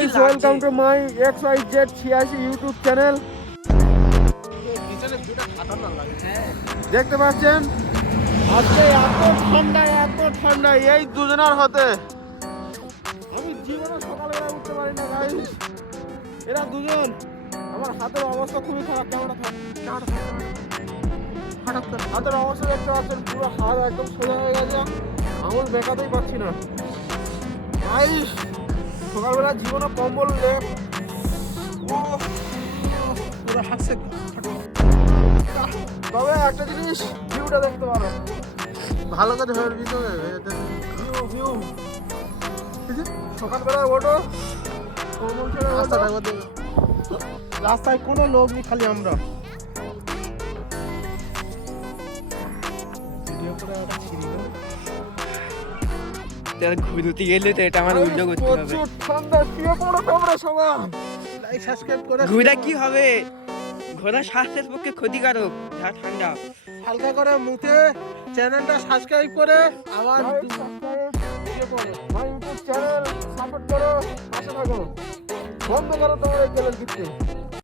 Guys welcome to my XYZ86 YouTube channel. দেখতে পাচ্ছেন আজকে এত ঠান্ডা এই দুজনের হাতে আমি জীবনে সকালবেলা উঠতে পারি না গাইস। এরা দুজন আমার হাতের অবস্থা খুবই খারাপ। হাতের অবস্থা দেখতে পাচ্ছেন, পুরো হাত একদম সোজা হয়ে গেছে, আঙুল বেঁকাতেই পারছি না গাইস। সকালবেলা জীবনে কম্বল পুরো হাসছে। তবে একটা জিনিস, ভিউটা দেখতে পারো ভালো করে ধরে ভিতরে ভিউ সকালবেলা ওঠো, কম্বল ছেড়ে রাস্তায় কোনো লোক নেই, খালি আমরা। ঘুরতে গেলে তো এটা আমার উল্টো করতে হবে। প্রচুর ঠান্ডা, শুয়ে পড়ো তোমরা সবাই। লাইক সাবস্ক্রাইব করে ঘোরা কি হবে? ঘোরা স্বাস্থ্যের পক্ষে ক্ষতিকারক, যা ঠান্ডা। হালকা করে মুখে চ্যানেলটা সাবস্ক্রাইব করে আমার ইউটিউব চ্যানেল সাপোর্ট করো, পাশে থাকো। বন্ধ করো তোমার এই চ্যানেল দিতে।